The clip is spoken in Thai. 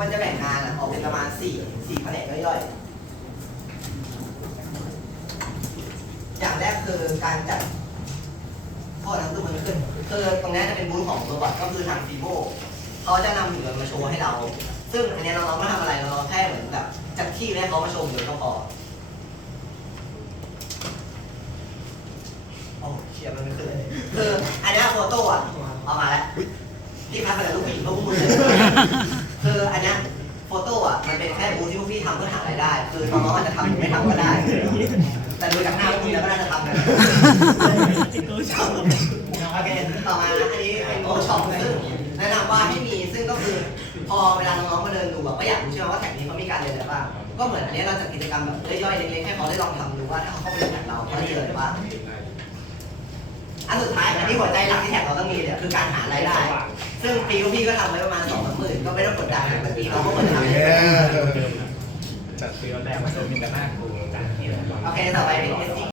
มันจะแบ่งงานออกเป็นประมาณสี่สี่แผนกย่อยๆ อย่างแรกคือการจัดข้อน้ำตื้นมันขึ้นคือตรงนี้จะเป็นบูธของตัวบอทก็คือทางฟีโบเขาจะนำหุ่นยนต์มาโชว์ให้เรา ซึ่งอันนี้น้องๆไม่ทำอะไรเราแค่เหมือนแบบจัดที่ให้เขามาชมเดี๋ยวก็พอโอ้เชียมันไม่ขึ้นเลยคืออันนี้โฟโต้อะเอามาแล้วพี่พักไปแต่ลูกผู้หญิงก็พูดเลยคือ นเนี้ยโฟโต้อะมันเป็นแค่บูธที่พวกพี่ทำเพื่อหารายได้ คือน้องๆอาจจะทำหรือไม่ทำก็ได้ แต่ดูจากหน้าพวกพี่แล้วก็น่าจะทำกันโอเคต่อมานะอันนี้เป็นโอช็อปซึ่งแนะนำว่าให้มีซึ่งก็คือ พอเวลาน้องๆมาเดินดูแบบก็อยากรู้ใช่ไหมว่าแท็กนี้เขามีการเรียนอะไรบ้างก็เหมือนอันนี้เราจัดกิจกรรมแบบย่อยๆเล็กๆให้เขาได้ลองทำดูว่าถ้าเขาเข้าไปเรียนแท็กเราเขาจะเจออะไรบ้างอันสุดท้ายอันที่หัวใจหลักที่แท็กเราต้องมีเนี่ยคือการหารายได้ ซึ่งปีพวกพี่ก็ทำไว้ประมาณสองสามหมื่นก็ไม่ต้องกดดันแต่ปีเราก็ควรจะทำให้ได้จัดปีแรกมันจะมีแต่หน้ากูการที่ โอเค ต่อไปเป็น S